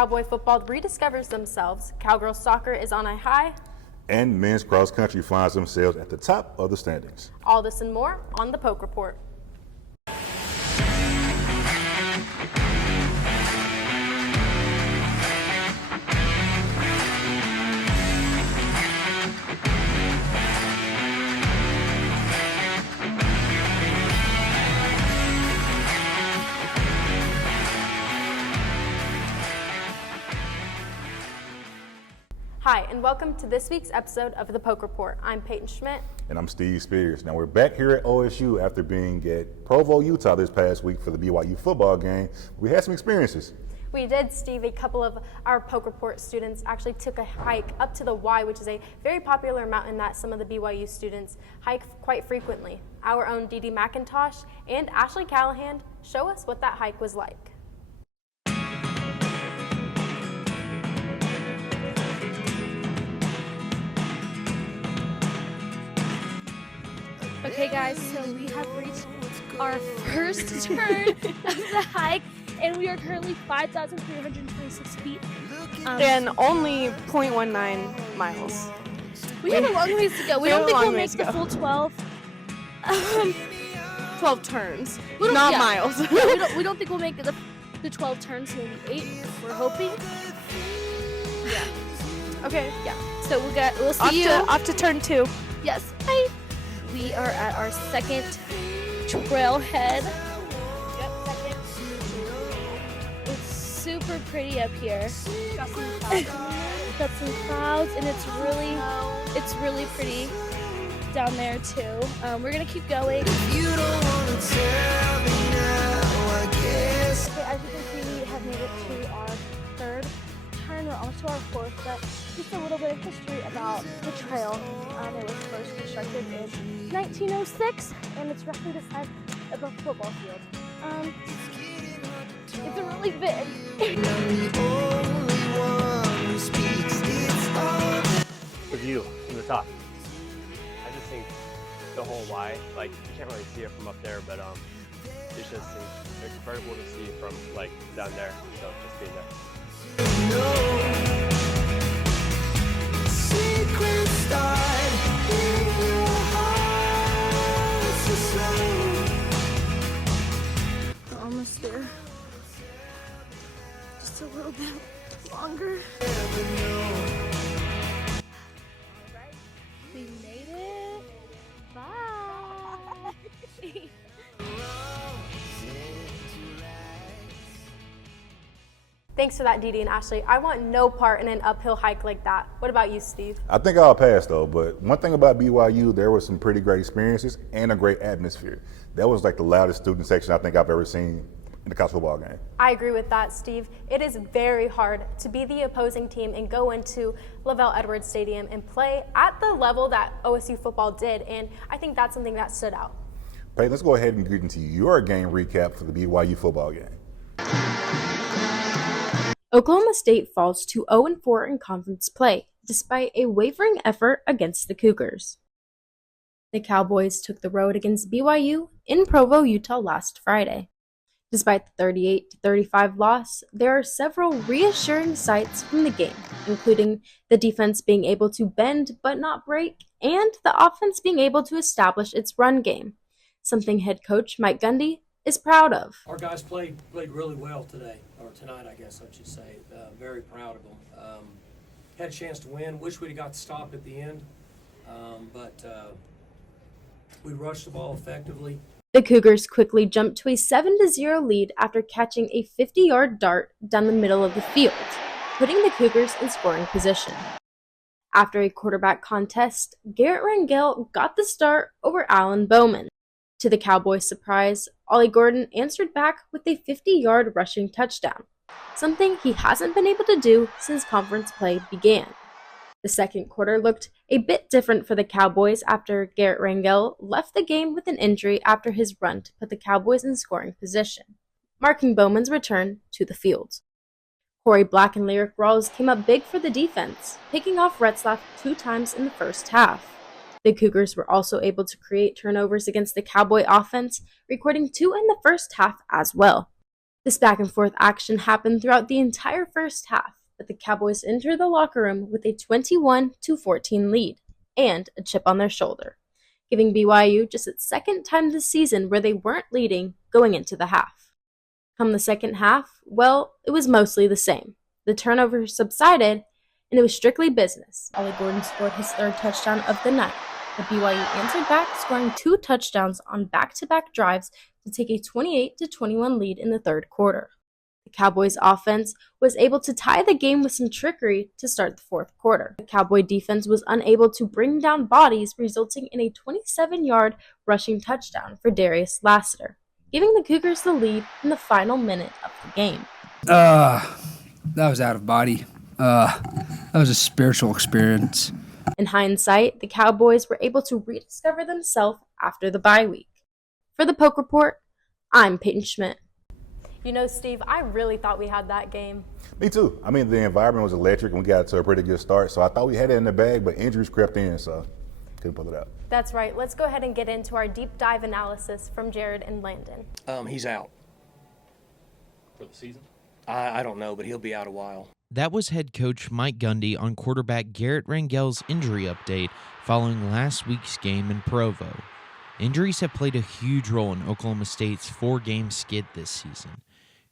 Cowboy football rediscovers themselves, Cowgirls soccer is on a high, And men's cross country finds themselves at the top of the standings. all this and more on the Poke Report. Hi, and welcome to this week's episode of the Poke Report. I'm Peyton Schmidt. And I'm Steve Spears. Now we're back here at OSU after being at Provo, Utah this past week for the BYU football game. We had some experiences. We did, Steve. A couple of our Poke Report students actually took a hike up to the Y, which is a very popular mountain that some of the BYU students hike quite frequently. Our own Dee Dee McIntosh and Ashley Callahan show us what that hike was like. Okay guys, so we have reached our first turn of the hike and we are currently 5,326 feet. And only 0.19 miles. We have a long ways to go. We don't think we'll make the full 12. 12 turns, We not miles. we don't think we'll make the 12 turns, maybe 8. We're hoping. Okay. Yeah. So we'll see you. Off to turn 2. Yes. Bye. We are at our second trailhead. Yep, second. It's super pretty up here. Got some clouds. Got some clouds, and it's really pretty down there too. We're gonna keep going. You don't wanna tell me now, I guess. Okay, as you can see, we have made it to our third turn. We're almost to our fourth, but just a little bit of history about the trail. It was first constructed in 1906, and it's roughly the size of a football field. It's a really big. I'm the only one who speaks. It's all The view from the top. I just think the whole Y, like you can't really see it from up there, but it's just incredible to see from like down there. So just being there. secrets start in your heart so slow. We're almost there. Just a little bit longer. Alright, we made it. Bye. Thanks for that, Dee Dee and Ashley. I want no part in an uphill hike like that. What about you, Steve? I think I'll pass though, but one thing about BYU, there were some pretty great experiences and a great atmosphere. That was like the loudest student section I think I've ever seen in the college football game. I agree with that, Steve. It is very hard to be the opposing team and go into Lavelle Edwards Stadium and play at the level that OSU football did, and I think that's something that stood out. Peyton, let's go ahead and get into your game recap for the BYU football game. Oklahoma State falls to 0-4 in conference play, despite a wavering effort against the Cougars. The Cowboys took the road against BYU in Provo, Utah last Friday. Despite the 38-35 loss, there are several reassuring sights from the game, including the defense being able to bend but not break, and the offense being able to establish its run game, something head coach Mike Gundy is proud of. Our guys played really well today, or tonight, I guess I should say. Very proud of them. Had a chance to win. Wish we'd got to stop at the end, but we rushed the ball effectively. The Cougars quickly jumped to a 7-0 lead after catching a 50-yard dart down the middle of the field, putting the Cougars in scoring position. After a quarterback contest, Garrett Rangel got the start over Alan Bowman. To the Cowboys' surprise, Ollie Gordon answered back with a 50-yard rushing touchdown, something he hasn't been able to do since conference play began. The second quarter looked a bit different for the Cowboys after Garrett Rangel left the game with an injury after his run to put the Cowboys in scoring position, marking Bowman's return to the field. Corey Black and Lyric Rawls came up big for the defense, picking off Retzlaff 2 times in the first half. The Cougars were also able to create turnovers against the Cowboy offense, recording 2 in the first half as well. This back-and-forth action happened throughout the entire first half, but the Cowboys entered the locker room with a 21-14 lead and a chip on their shoulder, giving BYU just its second time this season where they weren't leading going into the half. Come the second half, well, it was mostly the same. The turnovers subsided, and it was strictly business. Ollie Gordon scored his third touchdown of the night. The BYU answered back, scoring 2 touchdowns on back-to-back drives to take a 28-21 lead in the third quarter. The Cowboys' offense was able to tie the game with some trickery to start the fourth quarter. The Cowboy defense was unable to bring down bodies, resulting in a 27-yard rushing touchdown for Darius Lassiter, giving the Cougars the lead in the final minute of the game. That was out of body. That was a spiritual experience. In hindsight, the Cowboys were able to rediscover themselves after the bye week. For the Poke Report, I'm Peyton Schmidt. You know, Steve, I really thought we had that game. Me too. I mean, the environment was electric and we got to a pretty good start, so I thought we had it in the bag, but injuries crept in, so couldn't pull it out. That's right. Let's go ahead and get into our deep dive analysis from Jared and Landon. He's out. For the season? I don't know, but he'll be out a while. That was head coach Mike Gundy on quarterback Garrett Rangel's injury update following last week's game in Provo. Injuries have played a huge role in Oklahoma State's 4-game skid this season.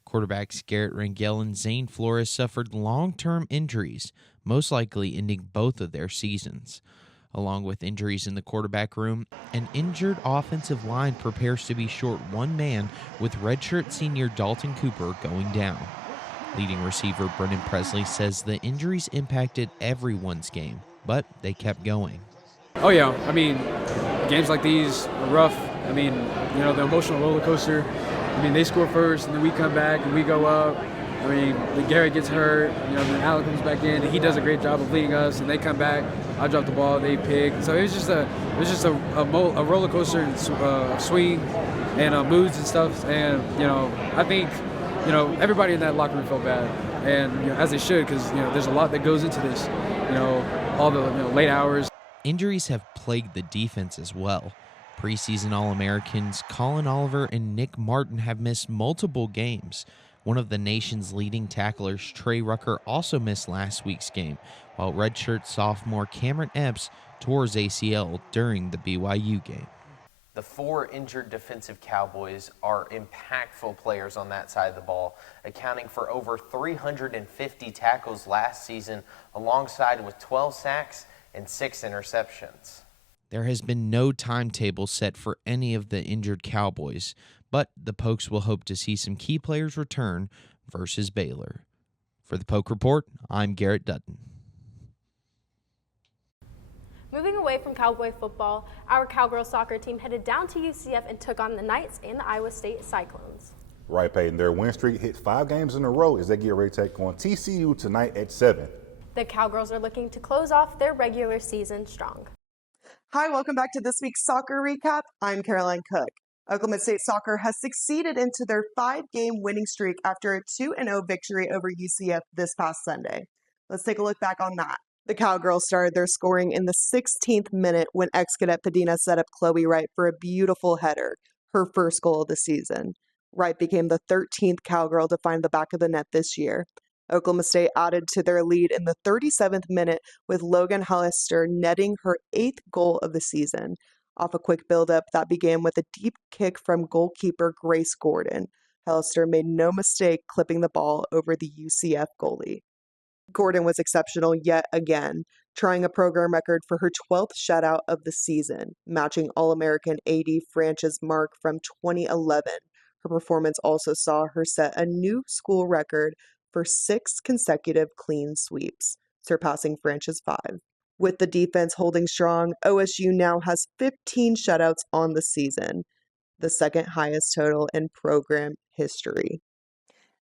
Quarterbacks Garrett Rangel and Zane Flores suffered long-term injuries, most likely ending both of their seasons. Along with injuries in the quarterback room, an injured offensive line prepares to be short one man with redshirt senior Dalton Cooper going down. Leading receiver Brendan Presley says the injuries impacted everyone's game, but they kept going. Oh, yeah. I mean, games like these are rough. I mean, you know, the emotional roller coaster. I mean, they score first, and then we come back, and we go up. I mean, then Garrett gets hurt, you know, then Alec comes back in, and he does a great job of leading us, and they come back. I drop the ball, they pick. So it was just a roller coaster and swing and moods and stuff. And, you know, I think, you know, everybody in that locker room felt bad, and you know, as they should, because, you know, there's a lot that goes into this, you know, all the late hours. Injuries have plagued the defense as well. Preseason All-Americans Colin Oliver and Nick Martin have missed multiple games. One of the nation's leading tacklers, Trey Rucker, also missed last week's game, while redshirt sophomore Cameron Epps tore his ACL during the BYU game. The 4 injured defensive Cowboys are impactful players on that side of the ball, accounting for over 350 tackles last season, alongside with 12 sacks and 6 interceptions. There has been no timetable set for any of the injured Cowboys, but the Pokes will hope to see some key players return versus Baylor. For the Poke Report, I'm Garrett Dutton. Moving away from Cowboy football, our Cowgirl soccer team headed down to UCF and took on the Knights and the Iowa State Cyclones. Right, Peyton. Their win streak hit 5 games in a row as they get ready to take on TCU tonight at 7. The Cowgirls are looking to close off their regular season strong. Hi, welcome back to this week's soccer recap. I'm Caroline Cook. Oklahoma State soccer has succeeded into their 5-game winning streak after a 2-0 victory over UCF this past Sunday. Let's take a look back on that. The Cowgirls started their scoring in the 16th minute when ex-cadet Padina set up Chloe Wright for a beautiful header, her first goal of the season. Wright became the 13th Cowgirl to find the back of the net this year. Oklahoma State added to their lead in the 37th minute with Logan Hollister netting her 8th goal of the season. Off a quick build-up that began with a deep kick from goalkeeper Grace Gordon. Hollister made no mistake clipping the ball over the UCF goalie. Gordon was exceptional yet again, trying a program record for her 12th shutout of the season, matching All-American AD Franch's mark from 2011. Her performance also saw her set a new school record for 6 consecutive clean sweeps, surpassing Franch's 5. With the defense holding strong, OSU now has 15 shutouts on the season, the second highest total in program history.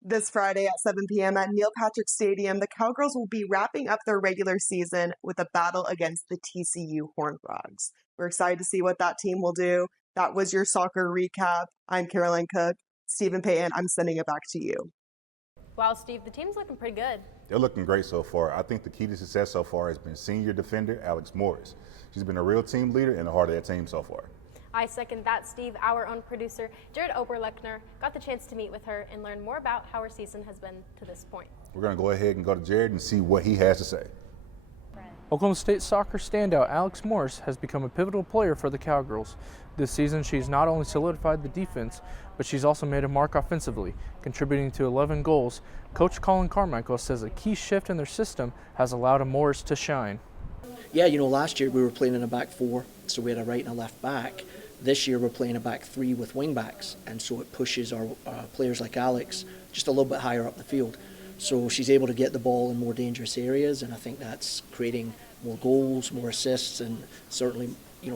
This Friday at 7 p.m. at Neil Patrick Stadium, the Cowgirls will be wrapping up their regular season with a battle against the TCU Horned Frogs. We're excited to see what that team will do. That was your soccer recap. I'm Caroline Cook. Stephen Peyton, I'm sending it back to you. Wow, Steve, the team's looking pretty good. They're looking great so far. I think the key to success so far has been senior defender Alex Morris. She's been a real team leader and the heart of that team so far. I second that, Steve. Our own producer, Jared Oberlechner, got the chance to meet with her and learn more about how her season has been to this point. We're going to go ahead and go to Jared and see what he has to say. Oklahoma State soccer standout Alex Morris has become a pivotal player for the Cowgirls. This season, she's not only solidified the defense, but she's also made a mark offensively, contributing to 11 goals. Coach Colin Carmichael says a key shift in their system has allowed Morris to shine. Yeah, last year we were playing in a back four, so we had a right and a left back. This year we're playing a back three with wing backs, and so it pushes our players like Alex just a little bit higher up the field. So she's able to get the ball in more dangerous areas, and I think that's creating more goals, more assists, and certainly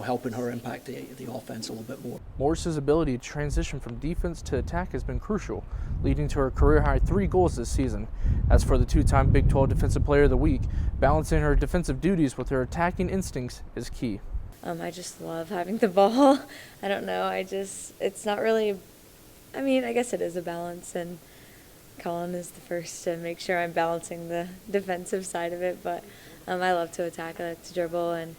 helping her impact the offense a little bit more. Morris's ability to transition from defense to attack has been crucial, leading to her career-high 3 goals this season. As for the 2-time Big 12 Defensive Player of the Week, balancing her defensive duties with her attacking instincts is key. I just love having the ball. I don't know, it's not really, I guess it is a balance, and Colin is the first to make sure I'm balancing the defensive side of it, but I love to attack, I like to dribble, and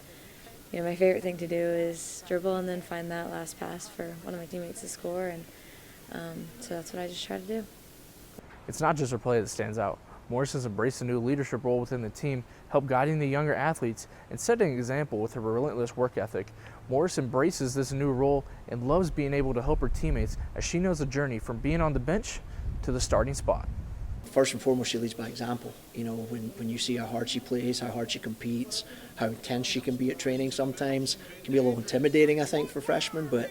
my favorite thing to do is dribble and then find that last pass for one of my teammates to score, and so that's what I just try to do. It's not just her play that stands out. Morris has embraced a new leadership role within the team, helped guiding the younger athletes and setting an example with her relentless work ethic. Morris embraces this new role and loves being able to help her teammates as she knows the journey from being on the bench to the starting spot. First and foremost, she leads by example. When you see how hard she plays, how hard she competes, how intense she can be at training sometimes. It can be a little intimidating, I think, for freshmen, but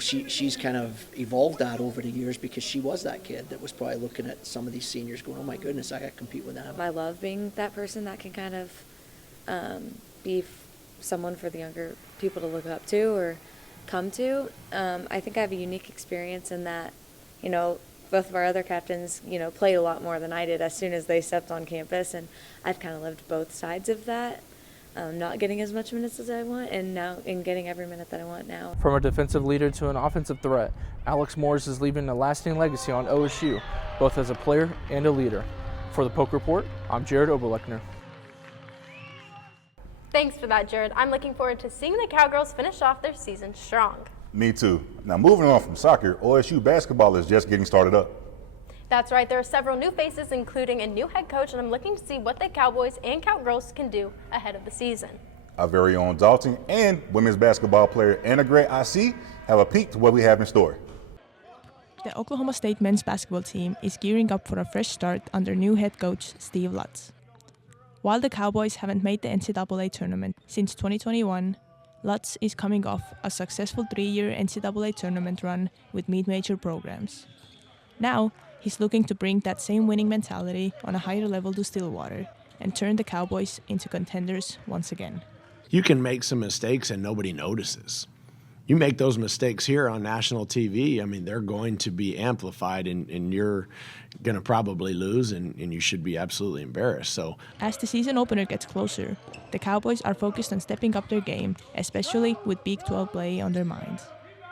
she's kind of evolved that over the years because she was that kid that was probably looking at some of these seniors going, oh my goodness, I got to compete with them. I love being that person that can kind of be someone for the younger people to look up to or come to. I think I have a unique experience in that, both of our other captains, played a lot more than I did as soon as they stepped on campus, and I've kind of lived both sides of that, not getting as much minutes as I want, and now in getting every minute that I want now. From a defensive leader to an offensive threat, Alex Morris is leaving a lasting legacy on OSU, both as a player and a leader. For the Poke Report, I'm Jared Oberlechner. Thanks for that, Jared. I'm looking forward to seeing the Cowgirls finish off their season strong. Me too. Now, moving on from soccer, OSU basketball is just getting started up. That's right. There are several new faces, including a new head coach, and I'm looking to see what the Cowboys and Cowgirls can do ahead of the season. Our very own Dalton and women's basketball player Anna Gray IC have a peek to what we have in store. The Oklahoma State men's basketball team is gearing up for a fresh start under new head coach Steve Lutz. While the Cowboys haven't made the NCAA tournament since 2021, Lutz is coming off a successful 3-year NCAA tournament run with mid-major programs. Now, he's looking to bring that same winning mentality on a higher level to Stillwater and turn the Cowboys into contenders once again. You can make some mistakes and nobody notices. You make those mistakes here on national TV, they're going to be amplified and you're going to probably lose and you should be absolutely embarrassed. So, as the season opener gets closer, the Cowboys are focused on stepping up their game, especially with Big 12 play on their minds.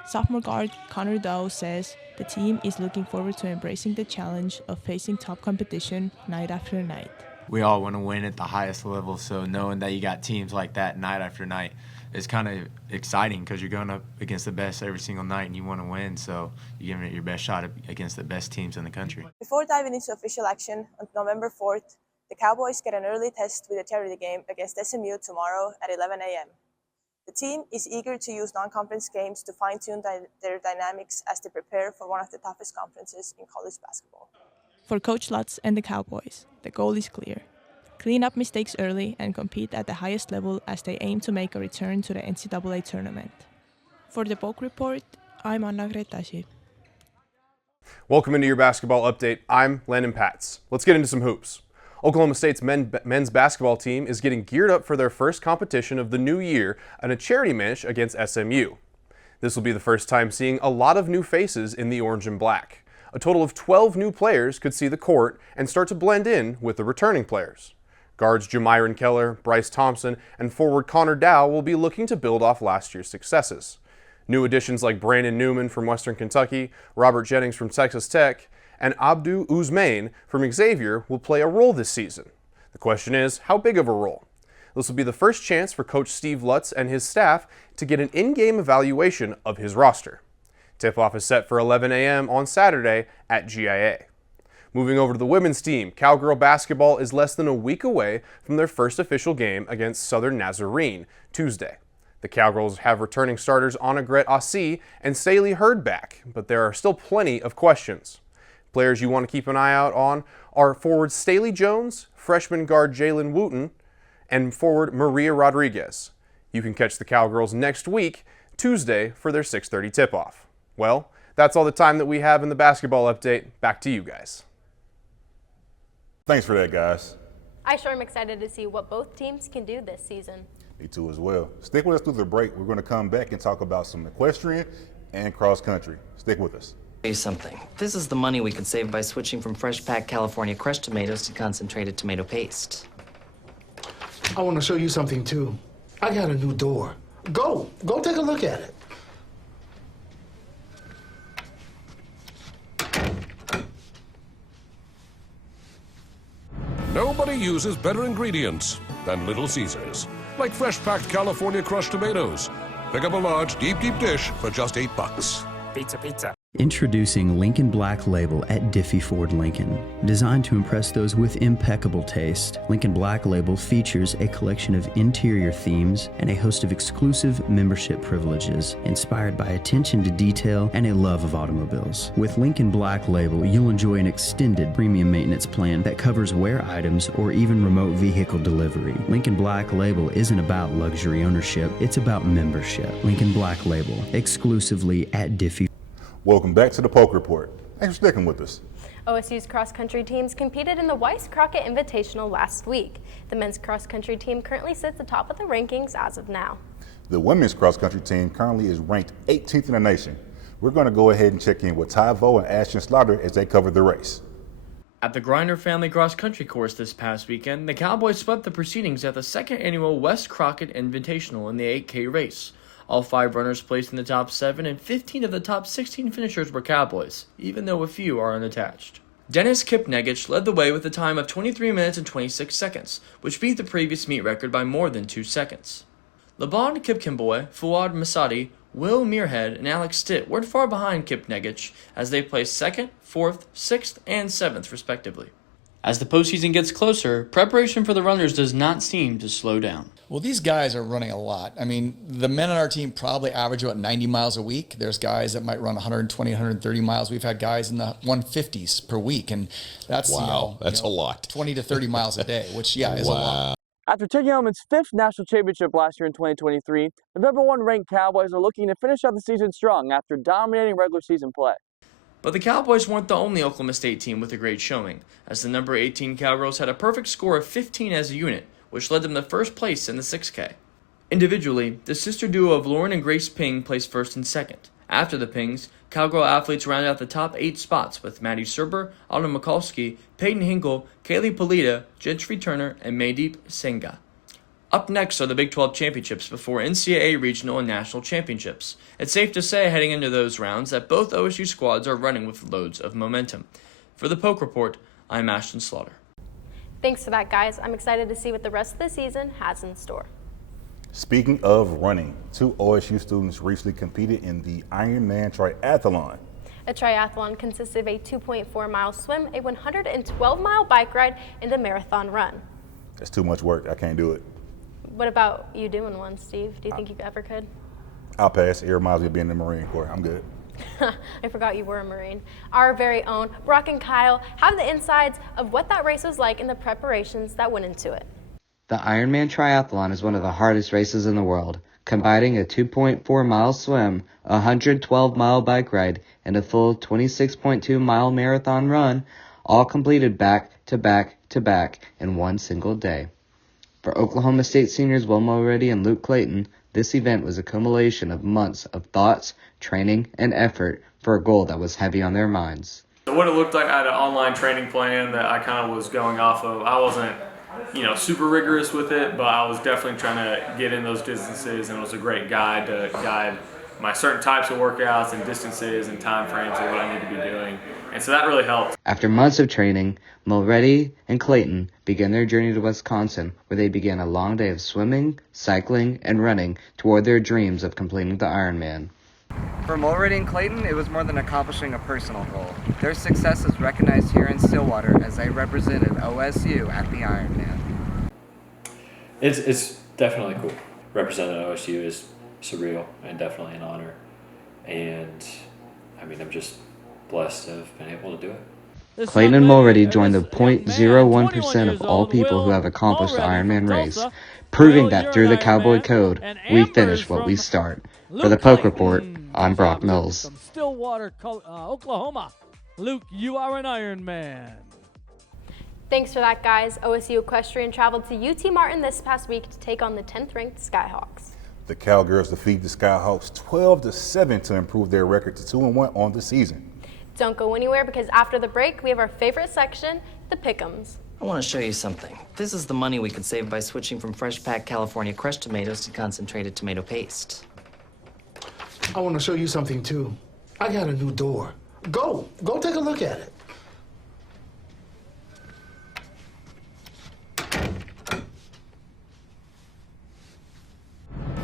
Sophomore guard Connor Dow says the team is looking forward to embracing the challenge of facing top competition night after night. We all want to win at the highest level, so knowing that you got teams like that night after night is kind of exciting because you're going up against the best every single night and you want to win, so you're giving it your best shot against the best teams in the country. Before diving into official action on November 4th, the Cowboys get an early test with a charity game against SMU tomorrow at 11 a.m. The team is eager to use non-conference games to fine-tune their dynamics as they prepare for one of the toughest conferences in college basketball. For Coach Lutz and the Cowboys, the goal is clear. Clean up mistakes early and compete at the highest level as they aim to make a return to the NCAA tournament. For the Poke Report, I'm Anna Gretashi. Welcome into your basketball update. I'm Landon Patz. Let's get into some hoops. Oklahoma State's men's basketball team is getting geared up for their first competition of the new year and a charity match against SMU. This will be the first time seeing a lot of new faces in the orange and black. A total of 12 new players could see the court and start to blend in with the returning players. Guards Jamiron Keller, Bryce Thompson, and forward Connor Dow will be looking to build off last year's successes. New additions like Brandon Newman from Western Kentucky, Robert Jennings from Texas Tech, and Abdu Ousmane from Xavier will play a role this season. The question is, how big of a role? This will be the first chance for Coach Steve Lutz and his staff to get an in-game evaluation of his roster. Tip-off is set for 11 a.m. on Saturday at GIA. Moving over to the women's team, Cowgirl basketball is less than a week away from their first official game against Southern Nazarene, Tuesday. The Cowgirls have returning starters Annegret Assi and Staley Hurd back, but there are still plenty of questions. Players you want to keep an eye out on are forward Staley Jones, freshman guard Jalen Wooten, and forward Maria Rodriguez. You can catch the Cowgirls next week, Tuesday, for their 6:30 tip-off. Well, that's all the time that we have in the basketball update. Back to you guys. Thanks for that, guys. I sure am excited to see what both teams can do this season. Me too as well. Stick with us through the break. We're going to come back and talk about some equestrian and cross country. Stick with us. Tell you something. This is the money we could save by switching from fresh packed California crushed tomatoes to concentrated tomato paste. I want to show you something too. I got a new door. Go take a look at it. Nobody uses better ingredients than Little Caesars, like fresh packed California crushed tomatoes. Pick up a large, deep dish for just $8. Pizza. Introducing Lincoln Black Label at Diffie Ford Lincoln. Designed to impress those with impeccable taste, Lincoln Black Label features a collection of interior themes and a host of exclusive membership privileges, inspired by attention to detail and a love of automobiles. With Lincoln Black Label, you'll enjoy an extended premium maintenance plan that covers wear items or even remote vehicle delivery. Lincoln Black Label isn't about luxury ownership, it's about membership. Lincoln Black Label, exclusively at Diffie. Welcome back to the Polk Report. Thanks for sticking with us. OSU's cross-country teams competed in the Weiss Crockett Invitational last week. The men's cross-country team currently sits atop of the rankings as of now. The women's cross-country team currently is ranked 18th in the nation. We're going to go ahead and check in with Ty Vo and Ashton Slaughter as they cover the race. At the Grinder Family Cross Country course this past weekend, the Cowboys swept the proceedings at the second annual West Crockett Invitational in the 8K race. All 5 runners placed in the top 7, and 15 of the top 16 finishers were Cowboys, even though a few are unattached. Dennis Kipnegich led the way with a time of 23 minutes and 26 seconds, which beat the previous meet record by more than 2 seconds. Laban Kipkimboy, Fuad Masadi, Will Muirhead, and Alex Stitt weren't far behind Kipnegich as they placed 2nd, 4th, 6th, and 7th respectively. As the postseason gets closer, preparation for the runners does not seem to slow down. Well, these guys are running a lot. I mean, the men on our team probably average about 90 miles a week. There's guys that might run 120, 130 miles. We've had guys in the 150s per week, and that's, that's a lot. 20 to 30 miles a day, which, is a lot. After taking home its 5th national championship last year in 2023, the #1 ranked Cowboys are looking to finish out the season strong after dominating regular season play. But the Cowboys weren't the only Oklahoma State team with a great showing, as the number 18 Cowgirls had a perfect score of 15 as a unit, which led them to first place in the 6K. Individually, the sister duo of Lauren and Grace Ping placed 1st and 2nd. After the Pings, Cowgirl athletes rounded out the top 8 spots with Maddie Serber, Autumn Mikulski, Peyton Hinkle, Kaylee Polita, Gentry Turner, and Maydeep Senga. Up next are the Big 12 championships before NCAA regional and national championships. It's safe to say heading into those rounds that both OSU squads are running with loads of momentum. For the Polk Report, I'm Ashton Slaughter. Thanks for that, guys. I'm excited to see what the rest of the season has in store. Speaking of running, 2 OSU students recently competed in the Ironman Triathlon. A triathlon consists of a 2.4-mile swim, a 112-mile bike ride, and a marathon run. That's too much work. I can't do it. What about you doing one, Steve? Do you think you ever could? I'll pass. It reminds me of being in the Marine Corps. I'm good. I forgot you were a Marine. Our very own Brock and Kyle have the insides of what that race was like and the preparations that went into it. The Ironman Triathlon is one of the hardest races in the world, combining a 2.4-mile swim, a 112-mile bike ride, and a full 26.2-mile marathon run, all completed back to back to back in one single day. For Oklahoma State seniors Wilma Reddy and Luke Clayton, this event was a culmination of months of thoughts, training, and effort for a goal that was heavy on their minds. So what it looked like, I had an online training plan that I kind of was going off of. I wasn't, super rigorous with it, but I was definitely trying to get in those distances, and it was a great guide to guide my certain types of workouts and distances and time frames of what I need to be doing. And so that really helped. After months of training, Mulready and Clayton begin their journey to Wisconsin, where they begin a long day of swimming, cycling, and running toward their dreams of completing the Ironman. For Mulready and Clayton, it was more than accomplishing a personal goal. Their success is recognized here in Stillwater as they represented OSU at the Ironman. It's definitely cool. Representing OSU is surreal and definitely an honor. And I mean, I'm just blessed to have been able to do it. Clayton and Mulready joined the 0.01% of all people who have accomplished the Ironman race, proving that through the Cowboy Code, we finish what we start. For the Poke Report, I'm Brock Mills. From Stillwater, Oklahoma. Luke, you are an Ironman. Thanks for that, guys. OSU Equestrian traveled to UT Martin this past week to take on the 10th-ranked Skyhawks. The Cowgirls defeat the Skyhawks 12-7 to improve their record to 2-1 on the season. Don't go anywhere because after the break, we have our favorite section, the Pick'ems. I want to show you something. This is the money we could save by switching from fresh packed California crushed tomatoes to concentrated tomato paste. I want to show you something too. I got a new door. Go take a look at it.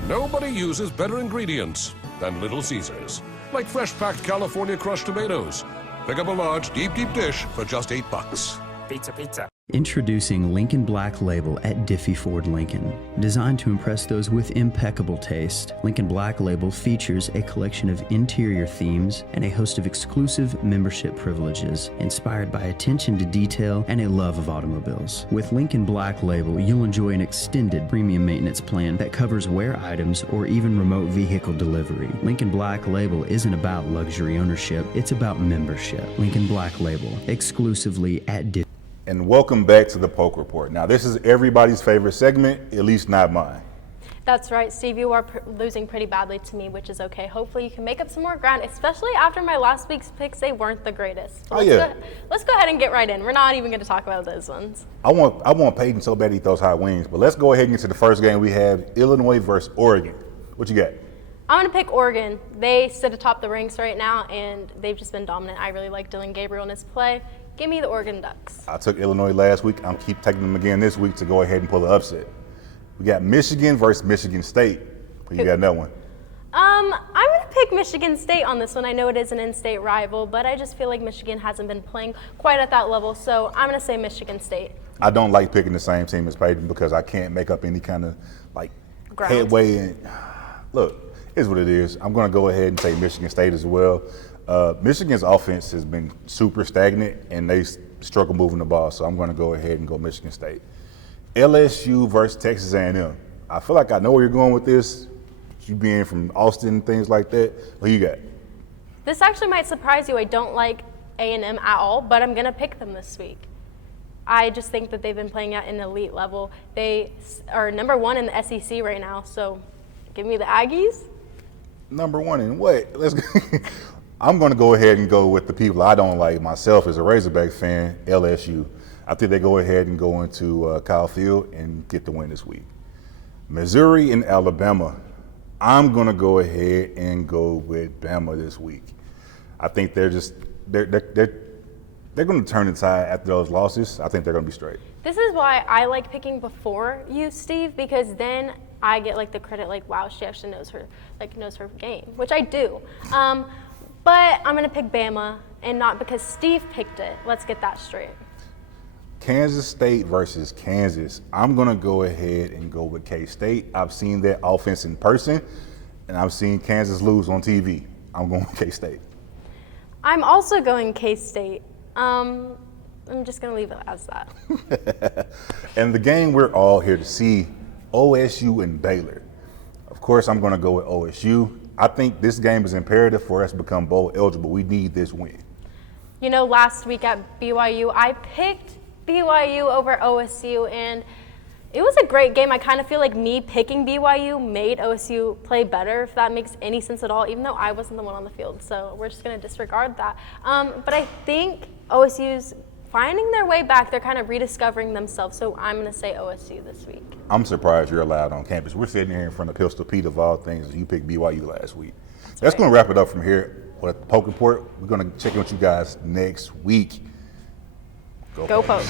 Nobody uses better ingredients than Little Caesars. Like fresh packed California crushed tomatoes. Pick up a large deep dish for just $8. Pizza. Introducing Lincoln Black Label at Diffie Ford Lincoln. Designed to impress those with impeccable taste, Lincoln Black Label features a collection of interior themes and a host of exclusive membership privileges, inspired by attention to detail and a love of automobiles. With Lincoln Black Label, you'll enjoy an extended premium maintenance plan that covers wear items or even remote vehicle delivery. Lincoln Black Label isn't about luxury ownership, it's about membership. Lincoln Black Label, exclusively at Diffie. And welcome back to the Poke Report. Now, this is everybody's favorite segment, at least not mine. That's right, Steve. You are losing pretty badly to me, which is okay. Hopefully, you can make up some more ground, especially after my last week's picks. They weren't the greatest. But let's go ahead and get right in. We're not even going to talk about those ones. I want Peyton so bad he throws high wings. But let's go ahead and get to the first game. We have Illinois versus Oregon. What you got? I'm going to pick Oregon. They sit atop the ranks right now, and they've just been dominant. I really like Dylan Gabriel in his play. Give me the Oregon Ducks. I took Illinois last week. I'm keep taking them again this week to go ahead and pull an upset. We got Michigan versus Michigan State. Who you got in that one? I'm going to pick Michigan State on this one. I know it is an in-state rival, but I just feel like Michigan hasn't been playing quite at that level, so I'm going to say Michigan State. I don't like picking the same team as Peyton because I can't make up any kind of headway. And look, here's what it is. I'm going to go ahead and say Michigan State as well. Michigan's offense has been super stagnant, and they struggle moving the ball, so I'm going to go ahead and go Michigan State. LSU versus Texas A&M. I feel like I know where you're going with this. You being from Austin, things like that. What you got? This actually might surprise you. I don't like A&M at all, but I'm going to pick them this week. I just think that they've been playing at an elite level. They are number one in the SEC right now, so give me the Aggies. Number one in what? Let's go. I'm going to go ahead and go with the people I don't like myself as a Razorback fan, LSU. I think they go ahead and go into Kyle Field and get the win this week. Missouri and Alabama. I'm going to go ahead and go with Bama this week. I think they're going to turn the tide after those losses. I think they're going to be straight. This is why I like picking before you, Steve, because then I get the credit wow, she actually knows her game, which I do. But I'm going to pick Bama, and not because Steve picked it. Let's get that straight. Kansas State versus Kansas. I'm going to go ahead and go with K-State. I've seen that offense in person, and I've seen Kansas lose on TV. I'm going with K-State. I'm also going K-State. I'm just going to leave it as that. And the game we're all here to see, OSU and Baylor. Of course, I'm going to go with OSU. I think this game is imperative for us to become bowl eligible. We need this win. You know, last week at BYU, I picked BYU over OSU, and it was a great game. I kind of feel like me picking BYU made OSU play better, if that makes any sense at all, even though I wasn't the one on the field. So we're just going to disregard that. But I think OSU's finding their way back. They're kind of rediscovering themselves. So I'm going to say OSU this week. I'm surprised you're allowed on campus. We're sitting here in front of Pistol Pete of all things, and you picked BYU last week. That's going to wrap it up from here with the Poke Report. We're going to check in with you guys next week. Go Pokes.